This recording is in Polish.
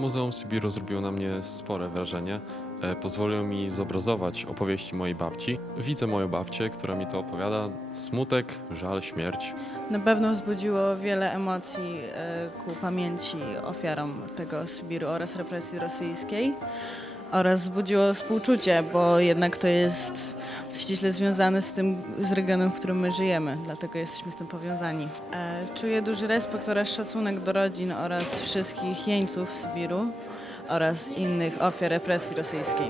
Muzeum Sybiru zrobiło na mnie spore wrażenie. E, Pozwoliło mi zobrazować opowieści mojej babci. Widzę moją babcię, która mi to opowiada. Smutek, żal, śmierć. Na pewno wzbudziło wiele emocji e, ku pamięci ofiarom tego Sybiru oraz represji rosyjskiej oraz wzbudziło współczucie, bo jednak to jest ściśle związane z tym, z regionem, w którym my żyjemy, dlatego jesteśmy z tym powiązani. E, Czuję duży respekt oraz szacunek do rodzin oraz wszystkich jeńców Sybiru oraz innych ofiar represji rosyjskiej.